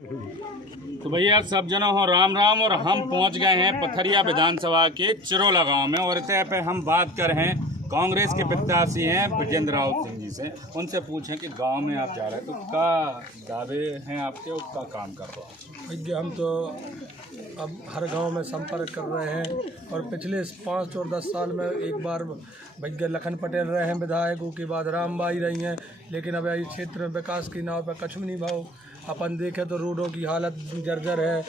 तो भैया सब जनों हो राम राम। और हम पहुंच गए हैं पथरिया विधानसभा के चिरोला गांव में और इतने पे हम बात कर रहे हैं कांग्रेस के प्रत्याशी हैं ब्रजेंद्र राउत सिंह जी से। उनसे पूछें कि गांव में आप जा रहे हैं तो क्या दावे हैं आपके और क्या काम कर रहे हो? भैया हम तो अब हर गांव में संपर्क कर रहे हैं और पिछले 5 और 10 साल में एक बार भैया लखन पटेल रहे हैं विधायकों के बाद रामबाई रही हैं, लेकिन अब इस क्षेत्र में विकास की नाव पर कछु नहीं भाव। अपन देखें तो रोडों की हालत जर्जर है,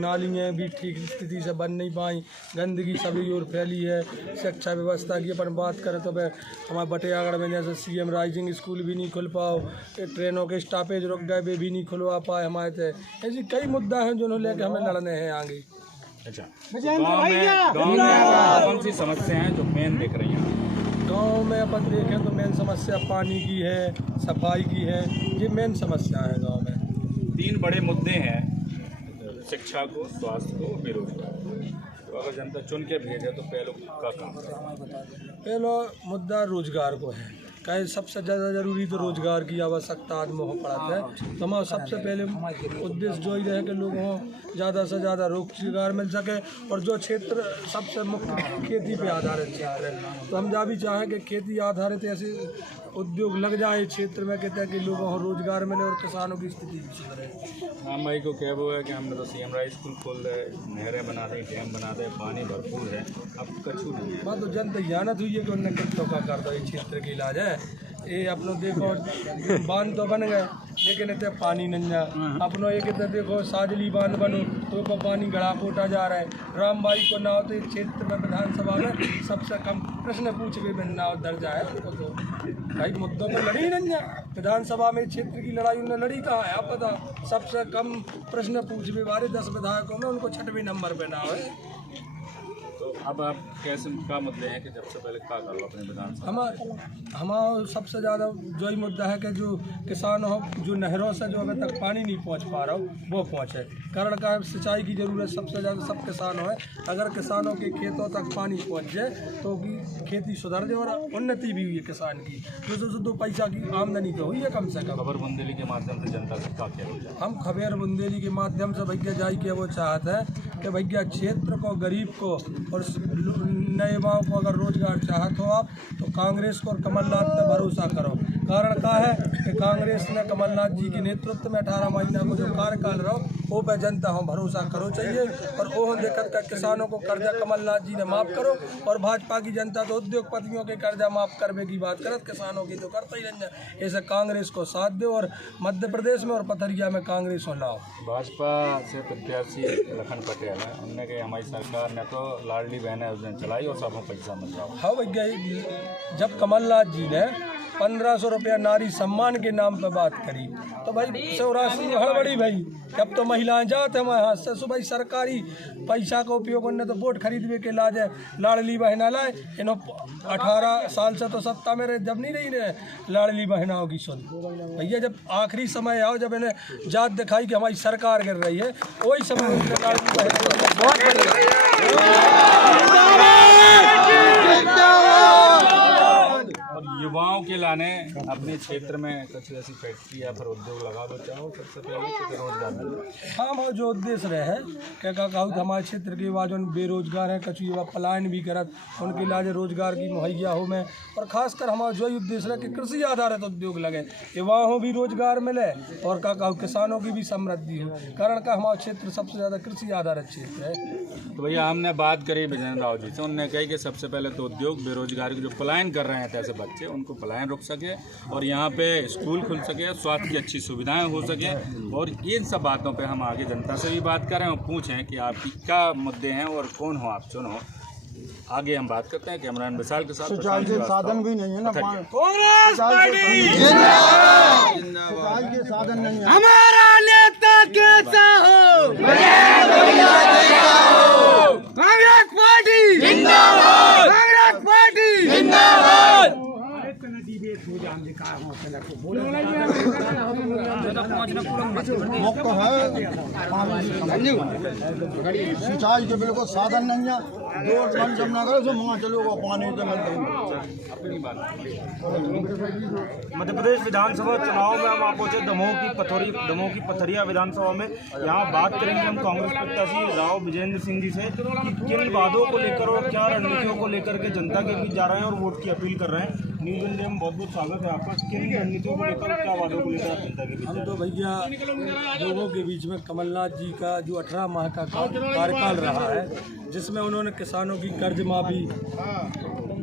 नालियाँ भी ठीक स्थिति से बन नहीं पाई, गंदगी सभी ओर फैली है। शिक्षा व्यवस्था की अपन बात करें तो हमारे बटियागढ़ में जैसे CM राइजिंग स्कूल भी नहीं खुल पाओ, ट्रेनों के स्टॉपेज रुक गए वे भी नहीं खुलवा पाए हमारे थे। ऐसी कई मुद्दा हैं जो लेकर हमें लड़ने हैं आगे। अच्छा, गाँव में कौन सी समस्या हैं जो मेन दिख रही हैं? गांव में अपन देखें तो मेन समस्या पानी की है, सफाई की है, ये मेन समस्या है गांव में। 3 बड़े मुद्दे हैं, शिक्षा को, स्वास्थ्य को, बेरोजगार। तो अगर जनता चुन के भेजे तो पहले का काम पहला मुद्दा रोजगार को है। कहीं सबसे ज़्यादा ज़रूरी तो रोजगार की आवश्यकता आदमी को पड़ता है। तो हमारा सबसे पहले उद्देश्य जो ही रहे कि लोगों को ज़्यादा से ज़्यादा रोजगार मिल सके। और जो क्षेत्र सबसे मुख्य खेती पे आधारित क्षेत्र है, तो हम जा भी चाहें कि खेती आधारित ऐसे उद्योग लग जाए क्षेत्र में, कहते हैं कि लोगों को रोजगार मिले और किसानों की स्थिति भी सुधरे। हाँ भाई को क्या वो है कि हमने तो CM राइज स्कूल खोल दे, नहरें बना दें, डैम बना दें, पानी भरपूर है, अब कछु नहीं है। बात तो जनता जानत हुई है कि उन्हें कितों का कर दो ये क्षेत्र के इलाज है। ये अपनों देखो बांध तो बन गए लेकिन इतने पानी नहीं जा। अपनों एक इतने देखो साजली बांध बनो तो को पानी गड़ा पोटा जा रहा है। रामबाई को नाव तो इस क्षेत्र में विधानसभा में सबसे कम प्रश्न पूछ के नाव दर्जा है। तो भाई मुद्दों पर लड़ी नहीं जा, विधानसभा में क्षेत्र की लड़ाई उन्होंने लड़ी कहाँ है आप पता? सबसे कम प्रश्न पूछने वाले 10 विधायकों में उनको 6वें नंबर पे नाव है। तो अब आप कैसे क्या मुद्दे हैं कि सबसे पहले क्या करो अपने विधानसभा? हमारा सबसे ज़्यादा जो ही मुद्दा है कि जो किसान हो, जो नहरों से जो अभी तक पानी नहीं पहुंच पा रहा हो वो पहुंचे। कारण का सिंचाई की ज़रूरत सबसे ज़्यादा सब किसानों है। अगर किसानों के खेतों तक पानी पहुंच जाए तो खेती सुधर जाए और उन्नति भी हुई है किसान की। जो 2 पैसा की आमदनी तो हुई है कम से कम। खबर बुंदेली के माध्यम से जनता से क्या किया? हम खबर बुंदेली के माध्यम से भैया जाई के वो चाहते हैं कि भैया क्षेत्र को, गरीब को और नए युवाओं को अगर रोजगार चाहते हो आप तो कांग्रेस को और कमलनाथ पे भरोसा करो। कारण क्या है कि कांग्रेस ने कमलनाथ जी के नेतृत्व में 18 महीना को जो कार्यकाल रहो वो पे जनता हो भरोसा करो चाहिए। और वो देखकर का किसानों को कर्जा कमलनाथ जी ने माफ़ करो और भाजपा की जनता तो उद्योगपतियों के कर्जा माफ़ करने की बात करत, किसानों की तो करता ही नहीं है। ऐसे कांग्रेस को साथ दो और मध्य प्रदेश में और पथरिया में कांग्रेस हो लाओ। भाजपा से प्रत्याशी लखन पटेल है, उनने कहा हमारी सरकार ने तो लाडली बहनें उस दिन चलाई और सबको पैसा मिल रहा। हाँ भैया, जब कमलनाथ जी ने 1500 रुपया नारी सम्मान के नाम पर बात करी तो भाई सौराष्ट्र में हड़बड़ी भाई। अब तो महिलाएं जाते हमारे हाथ से सुबह सरकारी पैसा का उपयोग उन्हें तो वोट खरीदने के लाज है। लाडली बहना लाए इन्हों 18 साल से तो सत्ता में रहे, जब नहीं रही रहे लाडली बहनाओं की सुन भैया। जब आखिरी समय आओ जब इन्हें जात दिखाई कि हमारी सरकार गिर रही है, वही समय लाडली युवाओं के लाने अपने क्षेत्र में कुछ ऐसी फैक्ट्री या फिर उद्योग लगा दो चाहो सबसे पहले रोजगार मिल जाए। हाँ हमारा जो उद्देश्य रहे है क्या कहूँ हमारे क्षेत्र के युवा जो बेरोजगार है, कछु युवा पलायन भी करत, उनके इलाज रोजगार की मुहैया हो में। और खासकर हमारा जो ही उद्देश्य है कि कृषि आधारित उद्योग लगे, युवाओं भी रोजगार मिले और क्या कहूँ किसानों की भी समृद्धि हो। कारण का हमारा क्षेत्र सबसे ज़्यादा कृषि आधारित क्षेत्र है। तो भैया हमने बात करी ब्रजेंद्र राउत जी से, उन्होंने कही कि सबसे पहले तो उद्योग, बेरोजगारी जो पलायन कर रहे हैं ऐसे बच्चे उनको पलायन रुक सके और यहाँ पे स्कूल खुल सके, स्वास्थ्य की अच्छी सुविधाएं हो सके। और इन सब बातों पे हम आगे जनता से भी बात करें और पूछें कि आपकी क्या मुद्दे हैं और कौन हो आप चुनो। आगे हम बात करते हैं कैमरामैन विशाल के साथ। साधन भी नहीं है ना, साधन नहीं है। हमारा नेता कैसा हो, कांग्रेस पार्टी जिंदाबाद, कांग्रेस पार्टी जिंदाबाद। सिंचाई के बिल्कुल साधन नहीं है, जो मन सामना करे सो मंगा चलो वो पानी तो मिलता है। मध्य प्रदेश विधानसभा चुनाव में हम आप पहुंचे दमोह की पथरिया विधानसभा में। यहाँ बात करेंगे हम कांग्रेस प्रत्याशी राव विजेंद्र सिंह जी से कि किन वादों को लेकर और क्या रणनीतियों को लेकर के जनता के बीच जा रहे हैं और वोट की अपील कर रहे हैं। न्यूज़ इंडिया में बहुत बहुत स्वागत है आपका। किन रणनीतियों को लेकर और क्या वादों को लेकर जनता के बीच? हम तो भैया लोगों के बीच में कमलनाथ जी का जो 18 माह का कार्यकाल रहा है, जिसमें उन्होंने किसानों की कर्ज माफी,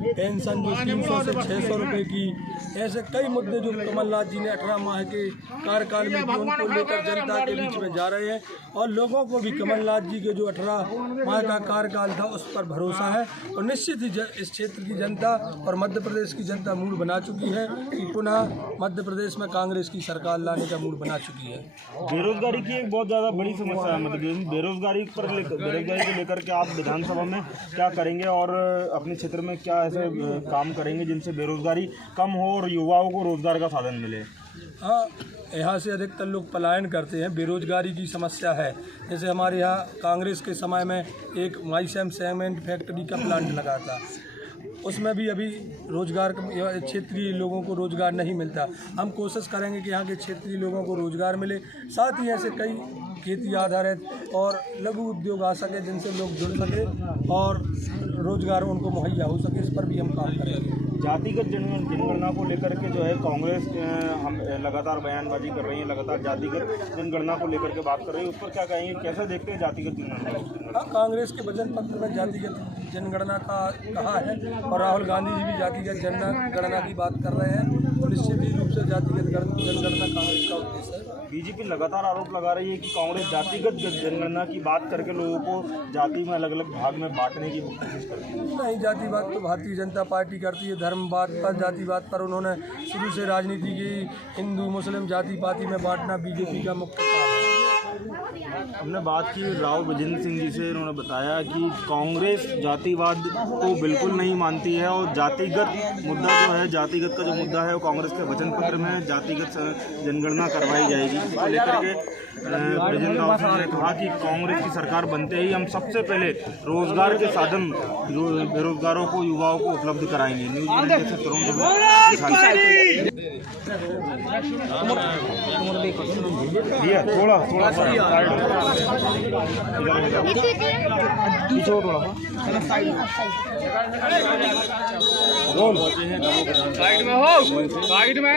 पेंशन जो 300 से 600 रुपये की, ऐसे कई मुद्दे जो कमलनाथ जी ने 18 माह के कार्यकाल में भी उनको लेकर जनता के बीच में जा रहे हैं। और लोगों को भी कमलनाथ जी के जो 18 माह का कार्यकाल था उस पर भरोसा है और निश्चित ही इस क्षेत्र की जनता और मध्य प्रदेश की जनता मूड बना चुकी है कि पुनः मध्य प्रदेश में कांग्रेस की सरकार लाने का मूड बना चुकी है। बेरोजगारी की एक बहुत ज़्यादा बड़ी समस्या है मध्य प्रदेश में। बेरोजगारी को लेकर के आप विधानसभा में क्या करेंगे और अपने क्षेत्र में क्या ऐसे काम करेंगे जिनसे बेरोजगारी कम हो और युवाओं को रोजगार का साधन मिले? हाँ, यहाँ से अधिकतर लोग पलायन करते हैं, बेरोजगारी की समस्या है। जैसे हमारे यहाँ कांग्रेस के समय में एक माइसैम सीमेंट फैक्ट्री का प्लांट लगा था, उसमें भी अभी रोजगार क्षेत्रीय लोगों को रोजगार नहीं मिलता। हम कोशिश करेंगे कि यहाँ के क्षेत्रीय लोगों को रोजगार मिले, साथ ही ऐसे कई खेती आधारित और लघु उद्योग आ सके जिनसे लोग जुड़ सके और रोजगार उनको मुहैया हो सके, इस पर भी हम काम करेंगे। जातिगत जनगणना को लेकर के जो है कांग्रेस हम लगातार बयानबाजी कर रही है, लगातार जातिगत जनगणना को लेकर के बात कर रही है, उस पर क्या कहेंगे? कैसे देखते हैं जातिगत जनगणना? हाँ, कांग्रेस के वचन पत्र में जातिगत जनगणना का कहा है और राहुल गांधी जी भी जातिगत जनगणना की बात कर रहे हैं। तो निश्चित ही रूप से जातिगत जनगणना कांग्रेस का उद्देश्य है। बीजेपी लगातार आरोप लगा रही है कि कांग्रेस जातिगत जनगणना की बात करके लोगों को जाति में अलग अलग भाग में बांटने की कोशिश करती है। नहीं, जातिवाद तो भारतीय जनता पार्टी करती है। धर्मवाद पर, जातिवाद पर उन्होंने शुरू से राजनीति की हिंदू मुस्लिम जाति पाति में बांटना बीजेपी का मुख्य काम है। हमने बात की राव विजेंद्र सिंह जी से, उन्होंने बताया कि कांग्रेस जातिवाद को बिल्कुल नहीं मानती है और जातिगत मुद्दा जो है, जातिगत का जो मुद्दा है वो कांग्रेस के वचन पत्र में जातिगत जनगणना करवाई जाएगी। इसको लेकर के विजेंद्र राव सिंह ने कहा कि कांग्रेस की सरकार बनते ही हम सबसे पहले रोजगार के साधन बेरोजगारों को, युवाओं को उपलब्ध कराएंगे। न्यूज़ इंडिया से तरुण थोड़ा साइड में हो, साइड में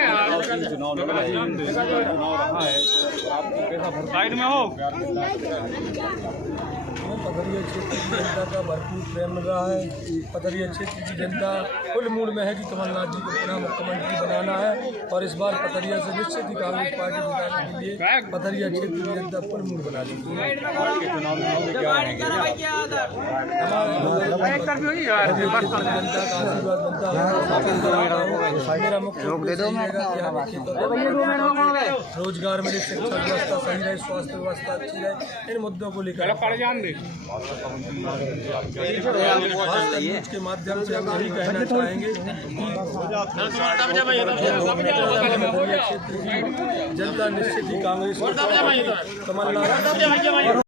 साइड में हो। पथरिया क्षेत्र की जनता का भरपूर प्रेम मिल रहा है। पथरिया क्षेत्र की जनता फुल मूड में है कि कमलनाथ जी को पुनः मुख्यमंत्री बनाना है और इस बार पथरिया से निश्चित ही कांग्रेस पार्टी जिताने के लिए पथरिया क्षेत्र की जनता फुल मूड बना चुकी है। जनता का आशीर्वाद बनता है। मेरा मुख्य रोजगार मिले, शिक्षा व्यवस्था सही रहे, स्वास्थ्य व्यवस्था अच्छी रहे, इन मुद्दों को लेकर न्यूज़ के माध्यम से हम यही कहना चाहेंगे कि जनता निश्चित ही कांग्रेस को कमलनाथ